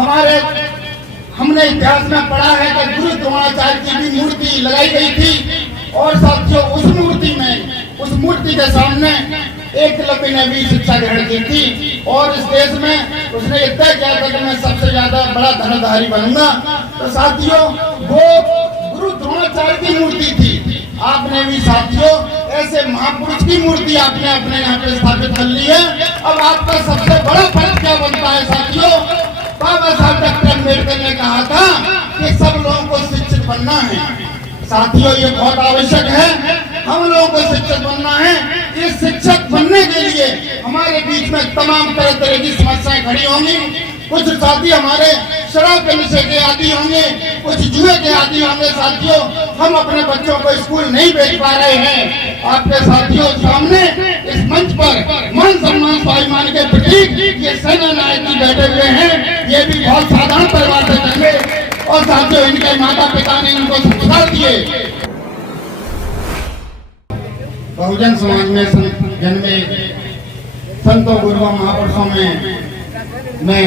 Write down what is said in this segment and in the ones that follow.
हमारे हमने इतिहास में पढ़ा है कि गुरु द्रोणाचार्य की भी मूर्ति लगाई गई थी और साथियों उस मूर्ति के सामने एकलव्य ने भी शिक्षा ग्रहण की थी और इस देश में उसने तय किया था कि मैं सबसे ज्यादा बड़ा धनुर्धारी बनूंगा। तो साथियों वो गुरु द्रोणाचार्य की मूर्ति थी। आपने भी साथियों ऐसे महापुरुष की मूर्ति आपने अपने यहाँ पे स्थापित कर ली है। अब आपका सबसे बड़ा फर्ज क्या बनता है साथियों? बाबा साहब डॉक्टर अम्बेडकर ने कहा था कि सब लोगों को शिक्षित बनना है। साथियों ये बहुत आवश्यक है, हम लोगों को शिक्षक बनना है। इस शिक्षक बनने के लिए हमारे बीच में तमाम तरह तरह की समस्याएं खड़ी होंगी। कुछ साथी हमारे शराब के नशे के आदी होंगे, कुछ जुए के आदी होंगे। साथियों हम अपने बच्चों को स्कूल नहीं भेज पा रहे हैं। आपके साथियों सामने इस मंच पर मान सम्मान स्वाभिमान के प्रतीक ये सेना नायक जी बैठे हुए हैं। ये भी बहुत साधारण परिवार से जन्मे और साथियों इनके माता पिता ने इनको संस्कार दिए। बहुजन समाज में जन्मे संतों गुरुओं महापुरुषों में मैं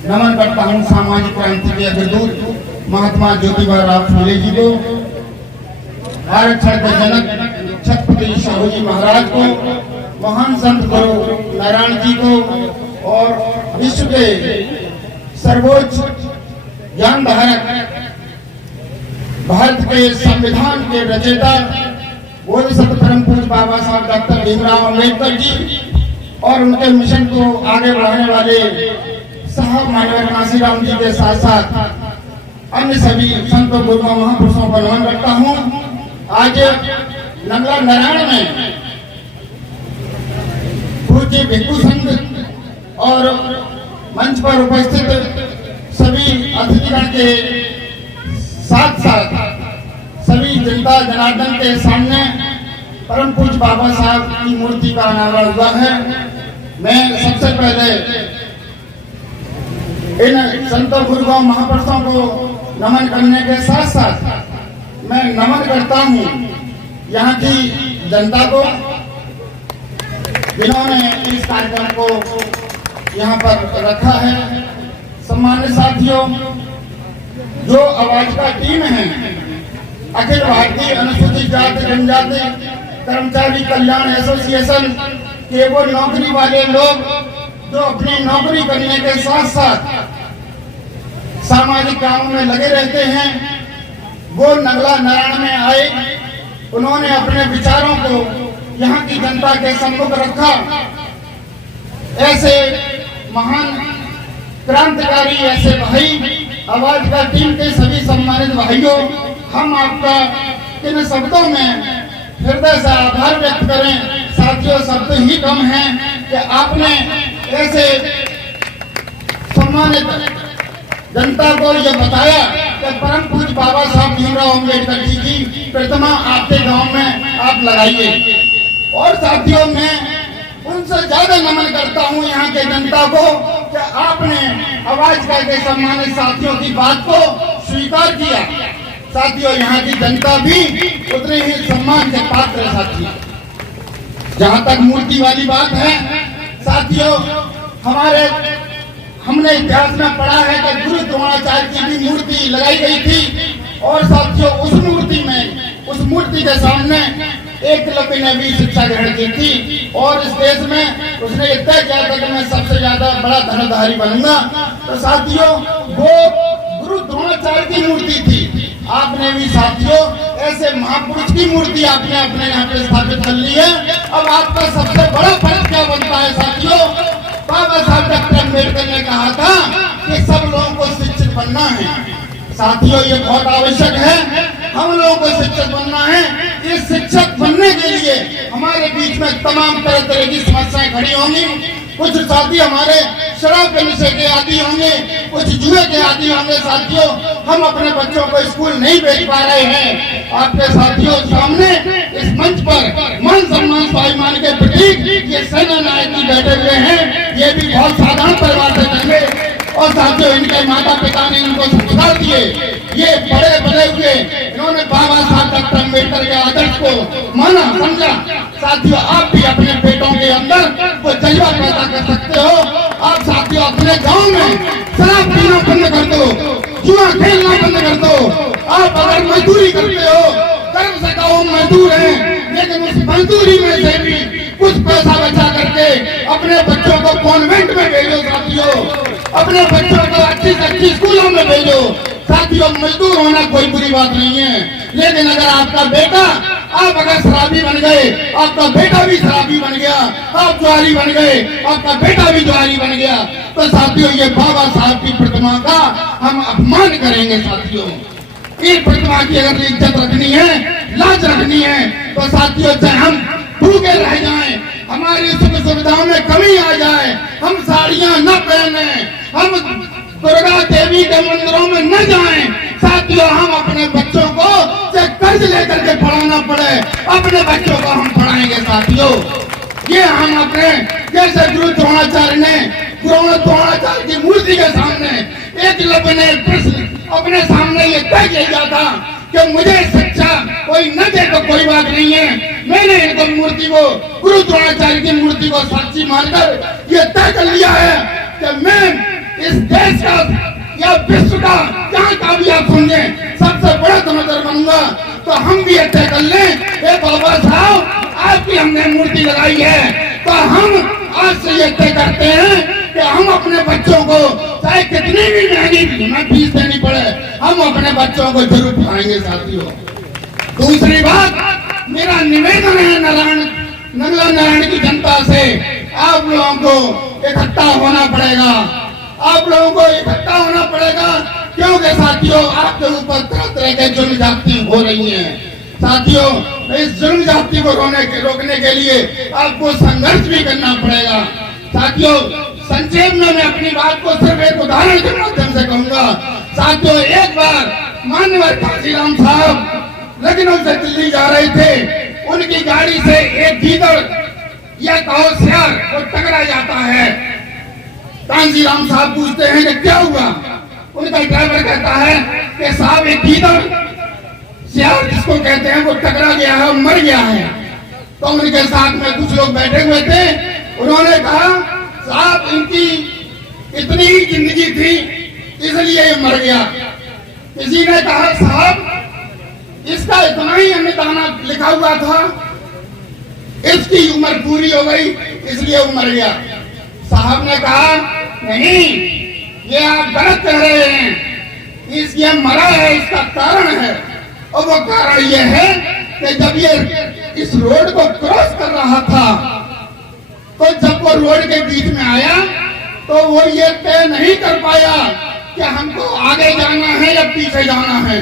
नमन करता हूँ सामाजिक क्रांति के अग्रदूत महात्मा ज्योतिबा फुले जी को, आरक्षण के जनक छत्रपति शिवाजी जी महाराज को, महान संत गुरु नारायण जी को और विश्व के सर्वोच्च ज्ञान धारक भारत के संविधान के रचयिता बोधिसत्व परम पूज्य बाबा साहब डॉक्टर भीमराव अम्बेडकर जी और उनके मिशन को आगे बढ़ाने वाले साहब मानवर काशीराम जी के साथ साथ अन्य सभी संतों गुरुओं महापुरुषों को नमन करता हूँ। आज नंगला नारायण में पूज्य भिक्षु संघ और मंच पर उपस्थित सभी अतिथिगण के साथ साथ सभी जनता जनार्दन के सामने परम पूज्य बाबा साहब की मूर्ति का अनावरण हुआ है। मैं सबसे पहले इन संतों गुरुओं महापुरुषों को नमन करने के साथ साथ मैं नमन करता हूँ यहाँ की जनता को जिन्होंने इस कार्यक्रम को यहाँ पर रखा है। सम्मानित साथियों, जो आवाज का टीम है अखिल भारतीय अनुसूचित जाति जनजाति कर्मचारी कल्याण एसोसिएशन के वो नौकरी वाले लोग जो अपनी नौकरी करने के साथ साथ सामाजिक कामों में लगे रहते हैं, वो नंगला नारायण में आए। उन्होंने अपने विचारों को यहाँ की जनता के सम्मुख रखा। ऐसे महान क्रांतिकारी ऐसे भाई आवाज का टीम के सभी सम्मानित भाइयों, हम आपका इन शब्दों में हृदय से आभार व्यक्त करें। साथियों शब्द ही कम हैं कि आपने ऐसे सम्मानित जनता को यह बताया कि परम पूज्य बाबा साहब भीमराव अम्बेडकर जी की प्रतिमा आपके गांव में आप लगाइए। और साथियों मैं उनसे ज्यादा नमन करता हूं यहाँ के जनता को कि आपने आवाज करके सम्मानित साथियों की बात को स्वीकार किया। साथियों यहाँ की जनता भी उतने ही सम्मान के पात्र है। साथियों जहाँ तक मूर्ति वाली बात है, साथियों हमने इतिहास में पढ़ा है कि गुरु द्रोणाचार्य की भी मूर्ति लगाई गई थी और साथियों उस मूर्ति के सामने एकलव्य ने भी शिक्षा ग्रहण की थी और इस देश में उसने तय किया था कि मैं सबसे ज्यादा बड़ा धनुर्धारी बनूंगा। तो साथियों वो गुरु द्रोणाचार्य की मूर्ति थी। आपने भी साथियों ऐसे महापुरुष की मूर्ति आपने अपने यहाँ पे स्थापित कर ली है। अब आपका सबसे बड़ा फर्ज क्या बनता है साथियों? बाबा साहब डॉक्टर अम्बेडकर ने कहा था कि सब लोगों को शिक्षित बनना है। साथियों ये बहुत आवश्यक है, हम लोगों को शिक्षक बनना है। इस शिक्षक बनने के लिए हमारे बीच में तमाम तरह तरह की समस्याएं खड़ी होंगी। कुछ साथी हमारे शराब के नशे के आदी होंगे, कुछ जुए के आदी होंगे। साथियों हम अपने बच्चों को स्कूल नहीं भेज पा रहे हैं। आपके साथियों सामने इस मंच पर मान सम्मान स्वाभिमान के प्रतीक ये सेना नायक जी बैठे हुए हैं। ये भी बहुत साधारण परिवार से जन्मे और साथियों इनके माता पिता ने इनको संस्कार दिए। ये बड़े बड़े हुए इन्होंने बाबा साहब डॉक्टर अम्बेडकर के आदर्श को माना समझा। साथियों आप भी अपने बेटों के अंदर वो जज्बा पैदा कर सकते हो। आप साथियों अपने गांव में शराब पीना बंद कर दो, जुआ खेलना बंद कर दो। आप अगर मजदूरी करते हो, गर्व से कहो मजदूर हैं, लेकिन उस मजदूरी में से भी कुछ पैसा बचा करके अपने बच्चों को कॉन्वेंट में भेजो साथियों, अपने बच्चों को अच्छी से अच्छी स्कूलों में भेजो साथियों। मजदूर होना कोई बुरी बात नहीं है, लेकिन अगर आपका बेटा, आप अगर शराबी बन गए, आपका बेटा भी शराबी बन गया, आप जुआरी बन गए, आपका बेटा भी जुआरी बन गया, तो साथियों ये बाबा साहब की प्रतिमा का हम अपमान करेंगे साथियों। इस प्रतिमा की अगर इज्जत रखनी है, लाज रखनी है, तो साथियों चाहे हम भूखे रह जाएं, हमारी सुख सुविधाओं में कमी आ जाए, हम साड़ियां न पहने, हम दुर्गा देवी के मंदिरों में न जाएं, साथियों हम अपने बच्चों को कर्ज लेकर के पढ़ाना पड़े, अपने बच्चों को हम पढ़ाएंगे साथियों। ये हम अपने जैसे गुरु द्रोणाचार्य ने, गुरु द्रोणाचार्य की मूर्ति के सामने एकलव्य ने प्रश्न अपने सामने ये तय किया था कि मुझे शिक्षा कोई न दे तो कोई बात नहीं है, मैंने इनको मूर्ति को, गुरु द्रोणाचार्य की मूर्ति को साक्षी मानकर ये तय कर लिया है कि मैं इस देश का या विश्व का जहाँ का भी आप सुने सबसे बड़ा धनुधर बनूंगा। तो हम भी तय कर लें, बाबा साहब आपकी हमने मूर्ति लगाई है, तो हम आज से ये तय करते हैं कि हम अपने बच्चों को चाहे कितनी भी महंगी फीस देनी पड़े, हम अपने बच्चों को जरूर पढ़ाएंगे साथियों। दूसरी बात, मेरा निवेदन है नंगला नारायण की जनता से, आप लोगों को इकट्ठा होना पड़ेगा, आप लोगों को इकट्ठा होना पड़ेगा, क्योंकि साथियों आपके ऊपर तरह तरह के जुल्म जाति हो रही हैं साथियों। इस जुल्म जाति को रोकने के लिए आपको संघर्ष भी करना पड़ेगा साथियों। संक्षेप में मैं अपनी बात को सिर्फ एक उदाहरण के माध्यम से कहूंगा साथियों। एक बार माननीय काशीराम साहब लखनऊ से दिल्ली जा रहे थे, उनकी गाड़ी से एक गीदड़ या कहो शेर वो टकरा जाता है। कांशीराम साहब पूछते हैं कि क्या हुआ, उनका ड्राइवर कहता है कि साहब एक गीदड़ शेर जिसको कहते हैं वो टकरा गया है, मर गया है। तो उनके साथ में कुछ लोग बैठे हुए थे, उन्होंने कहा साहब इनकी इतनी ही जिंदगी थी इसलिए ये मर गया। किसी ने कहा साहब इसका इतना ही अन्नदाना लिखा हुआ था, इसकी उम्र पूरी हो गई इसलिए वो मर गया। साहब ने कहा नहीं, ये आप गलत कह रहे हैं, ये मरा है इसका कारण है, और वो कारण ये है कि जब ये इस रोड को क्रॉस कर रहा था, तो जब वो रोड के बीच में आया तो वो ये तय नहीं कर पाया कि हमको आगे जाना है या पीछे जाना है,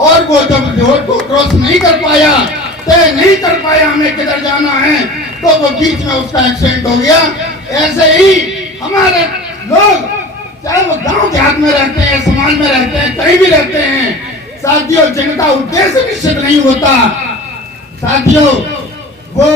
और वो जब रोड को क्रॉस नहीं कर पाया, तय नहीं कर पाया हमें किधर जाना है, तो वो बीच में उसका एक्सीडेंट हो गया। ऐसे ही हमारे लोग चाहे वो गांव देहात में रहते हैं, समाज में रहते हैं, कहीं भी रहते हैं साथियों, जिनका उद्देश्य निश्चित नहीं होता साथियों, वो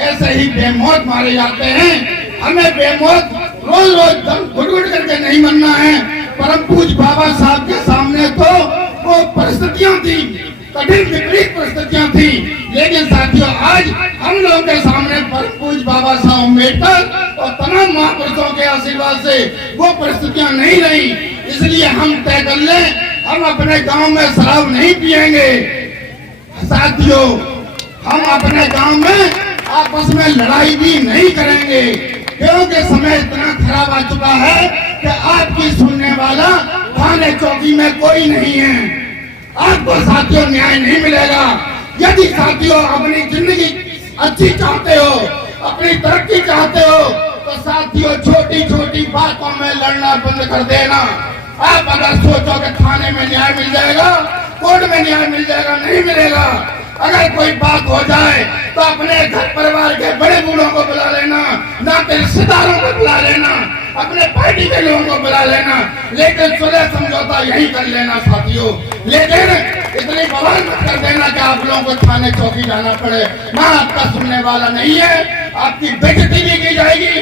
ऐसे ही बेमौत मारे जाते हैं। हमें बेमौत रोज रोज दम घुट-घुट करके नहीं मरना है। परम पूज्य बाबा साहब के सामने तो वो परिस्थितियां थी, कठिन विपरीत परिस्थितियां थी, लेकिन साथियों आज हम लोगों के सामने परम पूज्य बाबा साहब अम्बेडकर और तमाम महापुरुषों के आशीर्वाद से वो परिस्थितियां नहीं रही। इसलिए हम तय कर लें, हम अपने गांव में शराब नहीं पिएंगे साथियों, हम अपने गांव में आपस में लड़ाई भी नहीं करेंगे, क्योंकि समय इतना खराब आ चुका है कि आपकी सुनने वाला थाने चौकी में कोई नहीं है। आपको साथियों न्याय नहीं मिलेगा। यदि साथियों अपनी जिंदगी अच्छी चाहते हो, अपनी तरक्की चाहते हो, तो साथियों छोटी छोटी बातों में लड़ना बंद कर देना। आप अगर सोचो कि थाने में न्याय मिल जाएगा, कोर्ट में न्याय मिल जाएगा, नहीं मिलेगा। अगर कोई बात हो जाए तो अपने घर परिवार के बड़े बूढ़ों को बुला लेना, नाते रिश्तेदारों को बुला लेना, अपने पार्टी के लोगों को बुला लेना, लेकिन सुलह समझौता यही कर लेना साथियों। लेकिन इतनी बवाल मत कर देना कि आप लोगों को थाने चौकी जाना पड़े। माँ आपका सुनने वाला नहीं है, आपकी बेइज्जती भी की जाएगी,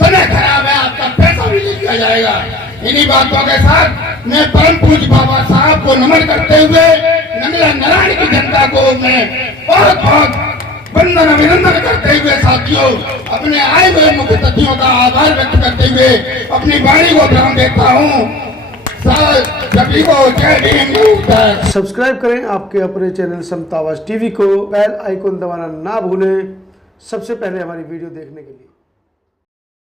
समय खराब है, आपका पैसा भी ले लिया जाएगा। इन्हीं बातों के साथ मैं परम पूज्य बाबा साहब को नमन करते हुए नंगला नारायण की जनता को मैं बहुत बहुत वंदन अभिनंदन करते हुए साथियों अपने आए हुए मुख्य अतिथियों का आभार व्यक्त करते हुए अपनी वाणी को विराम देता हूँ। सभी को जय भीम। सब्सक्राइब करें आपके अपने चैनल समता आवाज टीवी को, बेल आइकन दबाना ना भूलें सबसे पहले हमारी वीडियो देखने के लिए।